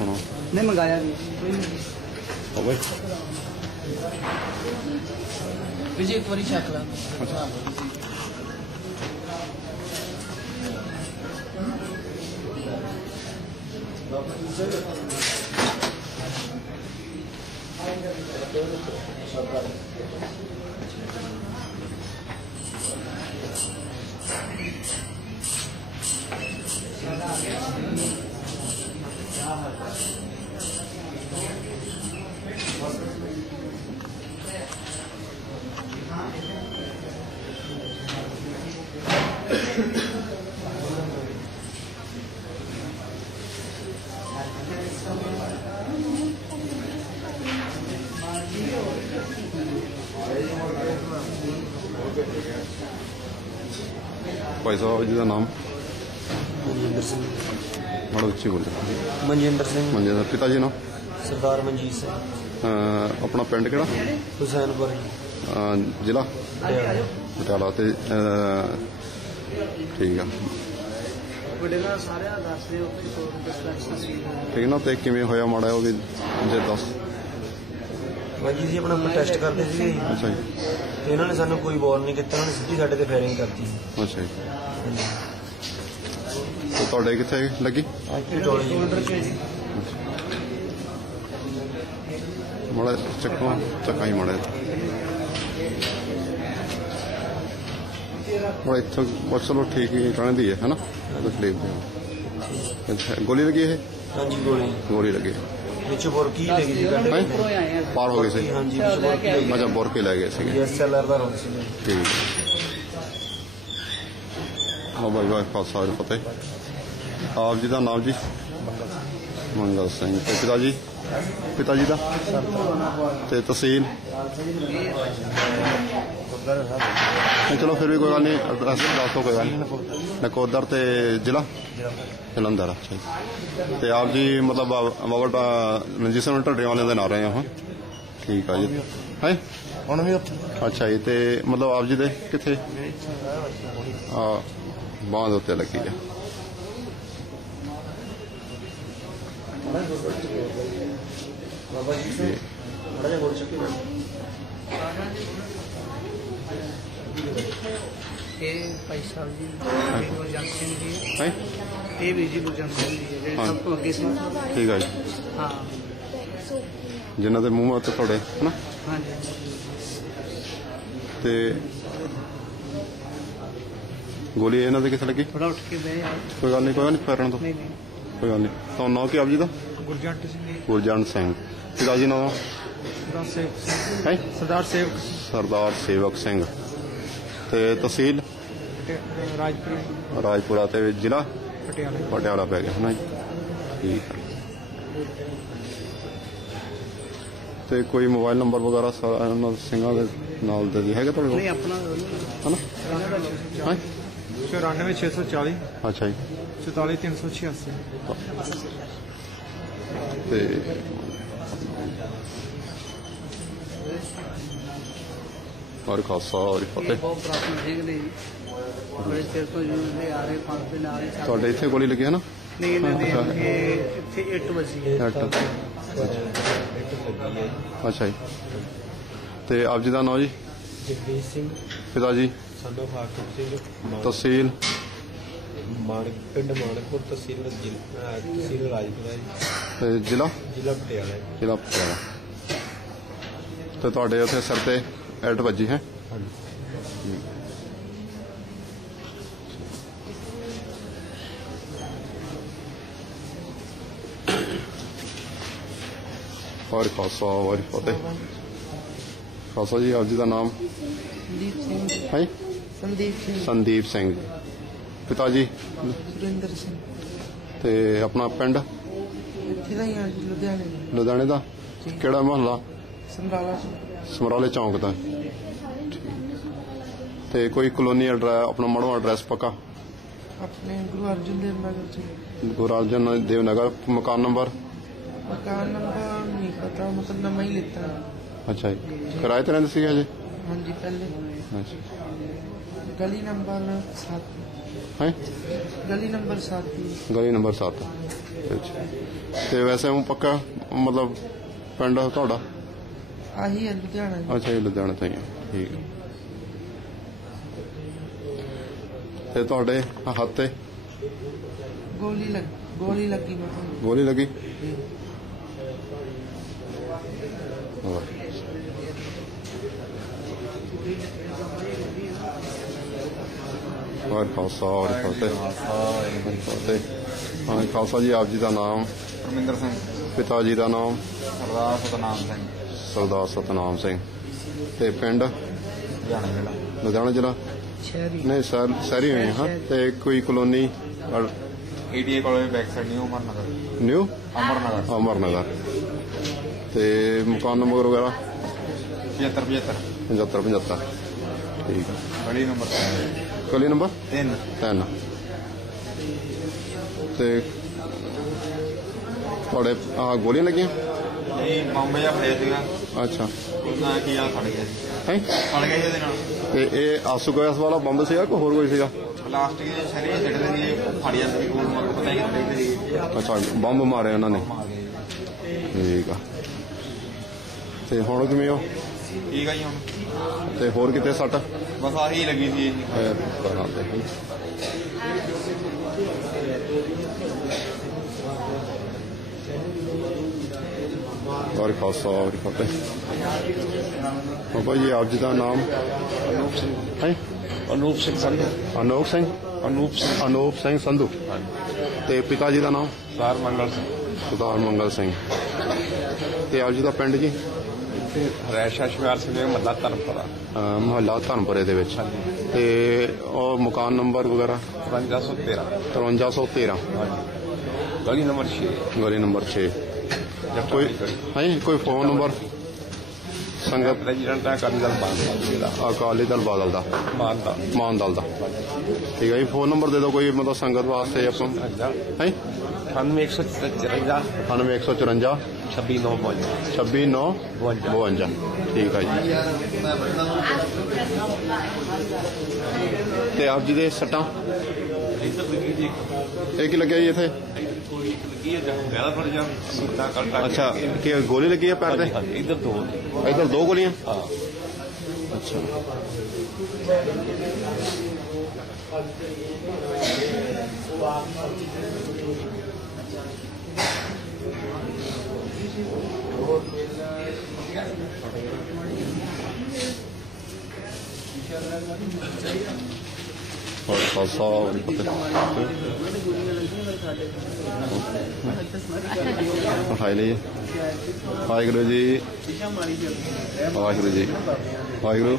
ਸੁਣੋ। ਨਹੀਂ ਮੰਗਾਇਆ ਵੀ। ਕੋਈ ਨਹੀਂ ਹੋ ਬਈ ਵਿਜੇ ਇੱਕ ਵਾਰੀ ਚੱਕ ਲਾ। ਭਾਈ ਸਾਹਿਬ ਜੀ ਦਾ ਨਾਮ ਮਨਜਿੰਦਰ ਸਿੰਘ ਮਾੜਾ ਉੱਚੀ ਬੋਲੋ ਮਨਜਿੰਦਰ ਸਿੰਘ ਮੰਜੇ ਦਾ ਪਿਤਾ ਜੀ ਨਾਮ ਸਰਦਾਰ ਮਨਜੀਤ ਸਿੰਘ ਆਪਣਾ ਪਿੰਡ ਕਿਹੜਾ ਹੁਸੈਨਪੁਰ ਅਹ ਜ਼ਿਲ੍ਹਾ ਪਟਿਆਲਾ ਤੇ ਅਹ, ਠੀਕ ਆ ਵੱਡੇ ਨਾਲ ਸਾਰਿਆਂ ਦੱਸਦੇ ਹੋ ਕਿ ਕੋਲ ਡਿਸਟ੍ਰੈਕਸ਼ਨ ਸੀ ਠੀਕ ਨਾ ਤੇ ਕਿਵੇਂ ਹੋਇਆ ਮਾੜਾ ਉਹ ਵੀ ਜੇ ਦੱਸ ਭਾਜੀ ਜੀ ਆਪਣਾ ਟੈਸਟ ਕਰਦੇ ਸੀਗੇ ਅੱਛਾ ਜੀ। ਤੇ ਇਹਨਾਂ ਨੇ ਸਾਨੂੰ ਕੋਈ ਵਾਰ ਨਹੀਂ ਕੀਤਾ ਉਹਨਾਂ ਨੇ ਸਿੱਧੀ ਸਾਡੇ ਤੇ ਫਾਇਰਿੰਗ ਕਰਤੀ। ਅੱਛਾ ਜੀ। ਤੇ ਤੁਹਾਡੇ ਕਿੱਥੇ ਲੱਗੀ? ਮਾੜਾ ਚੱਕੋ ਚੱਕਾ ਹੀ ਮਾੜਾ ਮਾੜਾ ਇੱਥੋਂ ਬਸ ਚਲੋ ਠੀਕ ਹੀ ਰਹਿਣ ਦੀ ਹੈ ਹੈਨਾ? ਗੋਲੀ ਲੱਗੀ ਇਹ? ਹਾਂਜੀ ਗੋਲੀ। ਗੋਲੀ ਲੱਗੀ। ਵਿੱਚ ਬੁਰਕੀ ਸੀ ਹੈਂ? ਹੀ ਆਏ ਆ ਪਾਰ ਹੋ ਗਏ ਸੀ। ਹਾਂਜੀ ਵਿੱਚ ਬੁਰਕੀ ਲੱਗੀ ਅੱਛਾ ਬੋਰ ਕੇ ਲੈ ਗਏ ਸੀਗੇ ਐਸਐਲਆਰ ਦਾ ਰੋਲ ਸੀ ਠੀਕ। ਹਾਂ ਬਾਈ ਬਾਈ ਖਾਲਸਾ ਜੀ ਫਤਿਹ। ਆਪ ਜੀ ਦਾ ਨਾਮ ਜੀ? ਮੰਗਲ ਸਿੰਘ। ਤੇ ਪਿਤਾ ਜੀ? ਪਿਤਾ ਜੀ ਦਾ? ਤੇ ਤਹਿਸੀਲ? ਨਹੀਂ, ਚਲੋ ਫਿਰ ਵੀ ਕੋਈ ਗੱਲ ਨਹੀਂ ਐਡਰੈਸ ਦੱਸੋ ਕੋਈ ਗੱਲ ਨਹੀਂ। ਨਕੋਦਰ ਤੇ ਜ਼ਿਲ੍ਹਾ? ਜਲੰਧਰ ਤੇ ਆਪ ਜੀ ਮਤਲਬ ਬਾਬਾ ਰਣਜੀਤ ਸਿੰਘ ਢੱਡੇ ਵਾਲਿਆਂ ਦੇ ਨਾਲ ਰਹੇ ਹੋ ਠੀਕ ਆ ਜੀ। ਹੈ? ਹੁਣ ਵੀ ਅੱਛਾ ਜੀ ਤੇ ਮਤਲਬ ਆਪ ਜੀ ਦੇ ਕਿੱਥੇ? ਆ ਬਾਂਹ ਦੇ ਉੱਤੇ ਲੱਗੀ ਬਾਬਾ ਜੀ ਜਿਹਾ ਚੱਕੀ ਇਹ ਭਾਈ ਸਾਹਿਬ ਜੀ ਗੁਰਜੰਟ ਸਿੰਘ ਜੀ। ਹੈ? ਇਹ ਵੀ ਜੀ ਗੁਰਜੰਟ ਸਿੰਘ ਜੀ ਜਿਹੜੇ ਹਾਂ। ਸਭ ਤੋਂ ਅੱਗੇ ਸੀ। ਠੀਕ ਆ ਜੀ। ਹਾਂ। ਜਿਨ੍ਹਾਂ ਦੇ ਮੂੰਹ ਮੱਥੇ ਤੁਹਾਡੇ ਹਨਾ? ਹਾਂਜੀ। ਤੇ ਗੋਲੀ ਇਹਨਾਂ ਦੇ ਕਿੱਥੇ ਲੱਗੀ? ਥੋੜਾ ਉੱਠ ਕੇ ਬਹਿ ਆ ਕੋਈ ਗੱਲ ਨਹੀਂ ਕੋਈ ਨਹੀਂ ਫੇਰਨ ਤੋਂ। ਨਹੀਂ ਨਹੀਂ। ਕੋਈ ਗੱਲ ਨਹੀਂ ਤੁਹਾਨੂੰ ਨਾਂ ਕੀ ਆਪ ਜੀ ਦਾ? ਗੁਰਜੰਟ ਸਿੰਘ ਗੁਰਜੰਟ ਸਿੰਘ। ਪਿਤਾ ਜੀ ਨਾਮ ਸਰਦਾਰ ਸੇਵਕ ਸਿੰਘ। ਹੈ? ਸਰਦਾਰ ਸੇਵਕ ਸਰਦਾਰ ਸੇਵਕ ਸਿੰਘ। ਤੇ ਤਹਿਸੀਲ? ਰਾਜਪੁਰ। ਰਾਜਪੁਰਾ ਤੇ ਜ਼ਿਲ੍ਹਾ? ਪਟਿਆਲਾ। ਪਟਿਆਲਾ ਪੈ ਗਿਆ ਹਨਾ ਜੀ? ਠੀਕ ਹੈ ਤੇ ਕੋਈ ਮੋਬਾਈਲ ਨੰਬਰ ਵਗੈਰਾ ਸਾਰਾ ਇਹਨਾਂ ਸਿੰਘਾਂ ਦੇ ਨਾਲ ਦੇ ਜੀ ਹੈਗੇ ਤੁਹਾਡੇ ਨਹੀਂ ਕੋਲ ਆਪਣਾ ਹਨਾ? ਹੈ? 94640 ਅੱਛਾ ਜੀ। 44386 ਤੇ ਹਰ ਖਾਲਸਾ ਹਰ ਫਤਿਹ। ਬਹੁਤ ਪ੍ਰਾਪਤ ਸਿੰਘ ਨੇ ਜੀ। ਬੜੇ ਚਿਰ ਤੋਂ ਜੁੜਦੇ ਆ ਰਹੇ ਪੰਜ ਦੇ ਨਾਲ ਹੀ ਚੱਲ ਤੁਹਾਡੇ ਇੱਥੇ ਗੋਲੀ ਲੱਗੀ ਹੈ ਨਾ? ਨਹੀਂ ਇਹਨਾਂ ਦੇ ਅੱਗੇ ਇੱਥੇ 8 ਵਜੇ ਅੱਛਾ। ਅੱਛਾ ਜੀ। ਤੇ ਆਪ ਜੀ ਦਾ ਨਾਮ ਜੀ? ਜਗਦੀਸ਼ ਸਿੰਘ। ਪਿਤਾ ਜੀ? ਸੰਦੋ ਫਾਕਰ ਸਿੰਘ। ਤਹਿਸੀਲ? ਮਾਨਕ ਪਿੰਡ ਮਾਨਕਪੁਰ ਤਹਿਸੀਲ ਅਹ ਤਹਿਸੀਲ ਰਾਜਪੁਰਾ ਜੀ। ਤੇ ਜ਼ਿਲ੍ਹਾ? ਜ਼ਿਲ੍ਹਾ ਪਟਿਆਲਾ ਜੀ। ਜ਼ਿਲ੍ਹਾ ਪਟਿਆਲਾ। ਤੇ ਤੁਹਾਡੇ ਉੱਥੇ ਸਿਰ ਤੇ ਐਟ ਵੱਜੀ ਹੈ? ਹਾਂਜੀ। ਹਰ ਖਾਲਸਾ ਹਰ ਫਤਿਹ ਖਾਲਸਾ ਜੀ ਆਪ ਜੀ ਦਾ ਨਾਮ? ਸੰਦੀਪ ਸਿੰਘ ਹੈ? ਸੰਦੀਪ ਸਿੰਘ। ਸੰਦੀਪ ਸਿੰਘ ਜੀ। ਪਿਤਾ ਜੀ? ਸੁਰਿੰਦਰ ਸਿੰਘ। ਤੇ ਆਪਣਾ ਪਿੰਡ? ਇੱਥੇ ਦਾ ਹੀ ਆ ਜੀ ਲੁਧਿਆਣੇ ਲੁਧਿਆਣੇ ਦਾ? ਕਿਹੜਾ ਮਹੱਲਾ? ਸੰਗਾਲਾ ਸਮਰਾਲੇ ਚੌਂਕ ਦਾ। ਤੇ ਕੋਈ ਕਲੋਨੀ ਐਡਰੈਸ ਆਪਣਾ ਮੜੋ ਐਡਰੈਸ ਪੱਕਾ? ਆਪਣੇ ਗੁਰੂ ਅਰਜਨ ਦੇਵ ਨਗਰ ਚ। ਗੁਰੂ ਅਰਜਨ ਦੇਵ ਨਗਰ ਮਕਾਨ ਨੰਬਰ? ਕਿਰਾਏ ਤੇ ਰਹਿੰਦੇ ਸੀ ਜੀ ਹਾਂਜੀ ਪਹਿਲੇ। ਗਲੀ ਨੰਬਰ 7 ਹੈ? ਗਲੀ ਨੰਬਰ 7 ਗਲੀ ਨੰਬਰ 7 ਅੱਛਾ। ਤੇ ਵੈਸੇ ਉਹ ਪੱਕਾ ਮਤਲਬ ਪਿੰਡ ਤੁਹਾਡਾ? ਆਹੀ ਹੈ ਲੁਧਿਆਣਾ ਜੀ। ਅੱਛਾ ਜੀ ਲੁਧਿਆਣਾ ਤੋਂ ਹੀ ਠੀਕ ਆ। ਤੇ ਤੁਹਾਡੇ ਹੱਥ ਗੋਲੀ ਲੱਗੀ ਗੋਲੀ ਲੱਗੀ ਗੋਲੀ ਲੱਗੀ? ਖਾਲਸਾ ਫਤਿਹ। ਫਤਿਹ। ਖਾਲਸਾ ਜੀ ਆਪ ਜੀ ਦਾ ਨਾਮ ਪਰਮਿੰਦਰ ਸਿੰਘ। ਪਿਤਾ ਜੀ ਦਾ ਨਾਮ। ਸਰਦਾਰ ਸਤਨਾਮ ਸਿੰਘ। ਸਰਦਾਰ ਸਤਨਾਮ ਸਿੰਘ। ਤੇ ਪਿੰਡ? ਜਾਣਾ ਜਿਹੜਾ ਲੁਧਿਆਣਾ ਜ਼ਿਲ੍ਹਾ? ਸ਼ਹਿਰੀ। ਨਹੀਂ ਸਰ ਸ਼ਹਿਰੀ ਹੋਏ ਹਾਂ। ਤੇ ਕੋਈ colony ADA college back side new Amarnagar. New? Amarnagar. Amarnagar. ਤੇ ਮਕਾਨ ਨੰਬਰ ਵਗੈਰਾ 75 75 75 75 ਠੀਕ ਗਲੀ ਨੰਬਰ ਕਲੀ ਨੰਬਰ 3 3 ਤੇ ਤੁਹਾਡੇ ਆ ਗੋਲੀਆਂ ਲੱਗੀਆਂ ਇਹ ਬੰਬ ਜਿਹਾ ਫੜਿਆ ਸੀਗਾ ਅੱਛਾ ਉਹਨਾਂ ਕੀ ਆ ਖੜ ਗਿਆ ਸੀ ਹੈ ਖੜ ਗਿਆ ਸੀ ਉਹਦੇ ਨਾਲ ਤੇ ਇਹ ਆਸੂ ਗੈਸ ਵਾਲਾ ਬੰਬ ਸੀਗਾ ਕੋਈ ਹੋਰ ਕੋਈ ਸੀਗਾ ਪਲਾਸਟਿਕ ਦੇ ਸ਼ਰੀਰ ਛੱਡ ਦਿੰਦੀ ਉਹ ਫੜ ਜਾਂਦੀ ਗੋਲ ਮਾਰ ਪਤਾ ਨਹੀਂ ਕਿੱਥੇ ਅੱਛਾ ਬੰਬ ਮਾਰੇ ਉਹਨਾਂ ਨੇ ਠੀਕ ਆ ਤੇ ਹੁਣ ਕਿਵੇਂ ਹੋ? ਠੀਕ ਆ ਜੀ ਹੁਣ। ਤੇ ਹੋਰ ਕਿਤੇ ਸੱਟ? ਬਸ ਆਹੀ ਲੱਗੀ ਸੀ ਜੀ। ਇਹ ਕਰਾਂ ਦੇ ਔਰ ਖਾਲਸਾ ਔਰ ਫਤਿਹ। ਬਾਬਾ ਜੀ ਆਪ ਜੀ ਦਾ ਨਾਮ? ਹੈ? ਅਨੂਪ ਸਿੰਘ ਸੰਧੂ। ਅਨੋਖ ਸਿੰਘ? ਅਨੂਪ ਸਿੰਘ। ਅਨੂਪ ਸਿੰਘ ਸੰਧੂ। ਤੇ ਪਿਤਾ ਜੀ ਦਾ ਨਾਮ? ਸਾਰ ਮੰਗਲ ਸਿੰਘ। ਸੁਦਾਰ ਮੰਗਲ ਸਿੰਘ। ਤੇ ਆਪ ਜੀ ਦਾ ਪਿੰਡ ਜੀ? ਇੱਥੇ ਰੈਸ਼ਾ ਸ਼ਿਵਾਰ ਸਿੰਘ ਦੇ ਮੱਲਾ ਧਰਮਪੁਰਾ। ਅਹ ਮੁਹੱਲਾ ਧਰਮਪੁਰੇ ਦੇ ਵਿੱਚ। ਤੇ ਉਹ ਮਕਾਨ ਨੰਬਰ ਵਗੈਰਾ? 5513 5313 ਗਲੀ ਨੰਬਰ 6 ਗਲੀ ਨੰਬਰ 6 ਕੋਈ ਹੈ ਕੋਈ ਫੋਨ ਨੰਬਰ ਸੰਗਤ ਪ੍ਰੈਜ਼ੀਡੈਂਟ ਆ ਕਰਨ ਦਲ ਬਾਂਦਾ ਦਾ ਅਕਾਲੀ ਦਲ ਬਾਦਲ ਦਾ। ਮਾਨ ਦਾ। ਮਾਨ ਦਲ ਦਾ। ਠੀਕ ਹੈ ਜੀ ਫੋਨ ਨੰਬਰ ਦੇ ਦਿਓ ਕੋਈ ਮਤਲਬ ਸੰਗਤ ਵਾਸਤੇ ਆਪਾਂ। ਹੈ? 9154 98154 26952 26952 ਠੀਕ ਹੈ ਜੀ। ਤੇ ਆਪ ਜੀ ਦੇ ਸੱਟਾਂ? ਇਹ ਕੀ ਲੱਗਿਆ ਜੀ ਇੱਥੇ? ਲੱਗੀ ਹੈ ਜਦ ਜ਼ਿਆਦਾ ਫੜ ਜਾ ਸਿੱਧਾ ਕੱਟ ਅੱਛਾ ਕੀ ਗੋਲੀ ਲੱਗੀ ਹੈ ਪੈਰ ਤੇ ਇੱਧਰ ਦੋ ਨੇ। ਇਧਰ ਦੋ ਗੋਲੀਆਂ ਉਠਾਈ ਲਈਏ ਵਾਹਿਗੁਰੂ ਜੀ। ਵਾਹਿਗੁਰੂ ਜੀ। ਵਾਹਿਗੁਰੂ।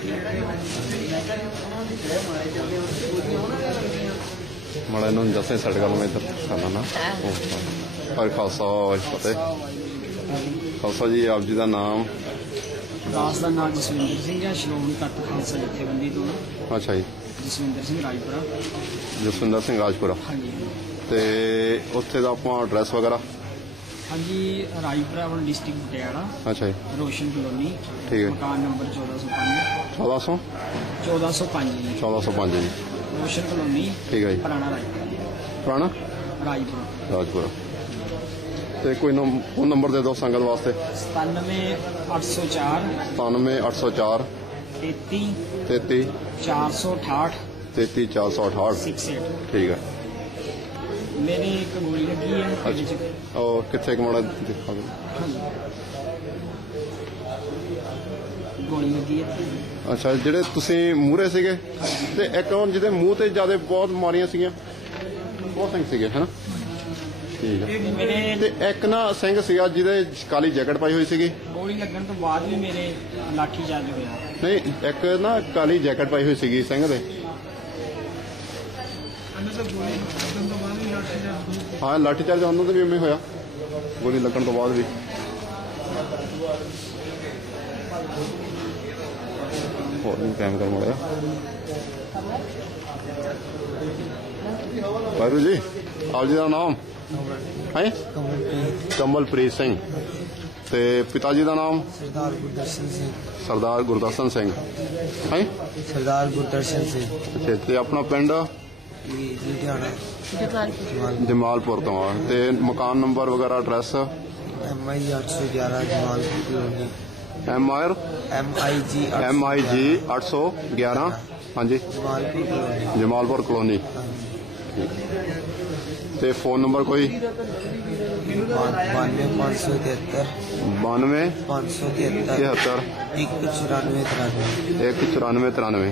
ਮਾੜਾ ਇਹਨਾਂ ਨੂੰ ਦੱਸੇ ਸੜ ਗੱਲ ਮੈਂ ਇੱਧਰ ਖਾਣਾ ਨਾ। ਪਰ ਖਾਲਸਾ ਫਤਿਹ। ਖਾਲਸਾ ਜੀ ਆਪ ਜੀ ਦਾ ਨਾਮ? ਦਾਸ ਦਾ ਨਾਮ ਜਸਵਿੰਦਰ ਸਿੰਘ ਹੈ ਸ਼੍ਰੋਮਣੀ ਕੱਟ ਖਾਲਸਾ ਜਥੇਬੰਦੀ ਤੋਂ। ਅੱਛਾ ਜੀ। ਜਸਵਿੰਦਰ ਸਿੰਘ ਰਾਜਪੁਰਾ। ਜਸਵਿੰਦਰ ਸਿੰਘ ਰਾਜਪੁਰਾ। ਹਾਂਜੀ। ਤੇ ਉੱਥੇ ਦਾ ਆਪਾਂ ਐਡਰੈਸ ਵਗੈਰਾ? ਹਾਂਜੀ ਰਾਜਪੁਰਾ ਵਨ ਡਿਸਟ੍ਰਿਕਟ ਪਟਿਆਲਾ। ਅੱਛਾ ਜੀ। ਰੋਸ਼ਨ ਕਲੋਨੀ। ਠੀਕ ਹੈ। ਮਕਾਨ ਨੰਬਰ 1405 1400 1405 ਜੀ। 1405 ਜੀ। ਰੋਸ਼ਨ ਕਲੋਨੀ ਠੀਕ ਹੈ ਜੀ। ਪੁਰਾਣਾ ਰਾਜਪੁਰਾ। ਪੁਰਾਣਾ? ਰਾਜਪੁਰਾ। ਰਾਜਪੁਰਾ। ਤੇ ਕੋਈ ਨੰਬ- ਫੋਨ ਨੰਬਰ ਦੇ ਦਿਓ ਸੰਗਤ ਵਾਸਤੇ। 97804 97804 33 33 468 33468 68 ਠੀਕ ਹੈ। ਮੇਰੇ ਇੱਕ ਗੋਲੀ ਲੱਗੀ ਹੈ ਢਿੱਡ 'ਚ ਉਹ ਕਿੱਥੇ ਕਮਾਣਾ ਦਿਖਾ ਦਿਓ। ਗੋਲੀ ਲੱਗੀ ਹੈ। ਅੱਛਾ ਜਿਹੜੇ ਤੁਸੀਂ ਮੂਹਰੇ ਸੀਗੇ ਤੇ ਇੱਕ ਉਹ ਜਿਹਦੇ ਮੂੰਹ ਤੇ ਜ਼ਿਆਦਾ ਬਹੁਤ ਮਾਰੀਆਂ ਸੀਗੀਆਂ ਉਹ ਸਿੰਘ ਸੀਗੇ ਹਨਾ? ਠੀਕ ਹੈ ਮੇਰੇ ਤੇ ਇੱਕ ਨਾ ਸਿੰਘ ਸੀਗਾ ਜਿਹਦੇ ਕਾਲੀ ਜੈਕਟ ਪਾਈ ਹੋਈ ਸੀਗੀ। ਗੋਲੀ ਲੱਗਣ ਤੋਂ ਬਾਅਦ ਵੀ ਮੇਰੇ ਲਾਠੀ ਚਾਰਜ ਹੋਇਆ ਨਹੀਂ ਇੱਕ ਨਾ ਕਾਲੀ ਜੈਕਟ ਪਾਈ ਹੋਈ ਸੀਗੀ ਸਿੰਘ ਦੇ। ਹਾਂ ਲਾਠੀ ਚਾਰਜ ਉਹਨਾਂ ਦੇ ਵੀ ਐਵੇਂ ਹੋਇਆ। ਗੋਲੀ ਲੱਗਣ ਤੋਂ ਬਾਅਦ ਵੀ। ਹੋਰ ਟਾਈਮ ਕਰ ਮੜਿਆ ਵਾਹਿਗੁਰੂ ਜੀ ਆਪ ਜੀ ਦਾ ਨਾਮ? ਹੈ? ਕਮਲਪ੍ਰੀਤ ਸਿੰਘ। ਤੇ ਪਿਤਾ ਜੀ ਦਾ ਨਾਮ? ਸਰਦਾਰ ਗੁਰਦਰਸ਼ਨ ਸਿੰਘ। ਸਰਦਾਰ ਗੁਰਦਰਸ਼ਨ ਸਿੰਘ। ਹੈ? ਸਰਦਾਰ ਗੁਰਦਰਸ਼ਨ ਸਿੰਘ। ਅੱਛਾ ਤੇ ਆਪਣਾ ਪਿੰਡ? ਇਹ ਲੁਧਿਆਣਾ। ਜਮਾਲ ਜਮਾਲਪੁਰ ਤੋਂ ਆ। ਤੇ ਮਕਾਨ ਨੰਬਰ ਵਗੈਰਾ address M I 811 Jamalpur colony M R M I G M I G 811 ਹਾਂਜੀ। ਜਮਾਲਪੁਰ ਕਲੋਨੀ। ਜਮਾਲਪੁਰ ਕਲੋਨੀ। ਤੇ ਫੋਨ ਨੰਬਰ ਕੋਈ? 92 573 92 573